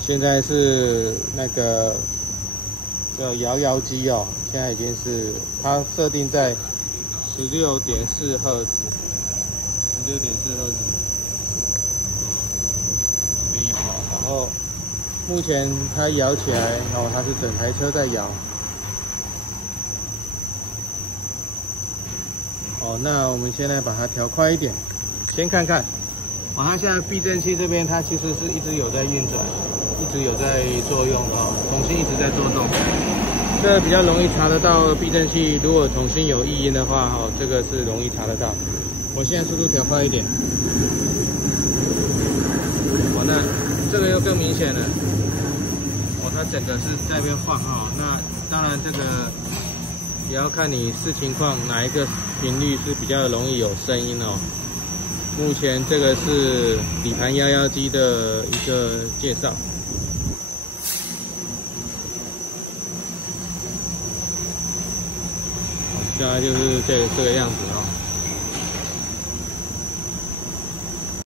现在是那个叫摇摇机哦，现在已经是它设定在16.4赫兹，16.4赫兹。然后目前它摇起来，哦，它是整台车在摇。哦，那我们现在把它调快一点，先看看。哦，它现在避震器这边它其实是一直有在运转，一直有在作用哦，筒芯一直在做动。这比较容易查得到避震器，如果筒芯有异音的话，哦，这个是容易查得到。我现在速度调快一点。哦，那这个又更明显了。哦，它整个是在那边晃哈，那当然这个也要看你视情况，哪一个频率是比较容易有声音哦。目前这个是底盘摇摇机的一个介绍。现在就是这个样子哦。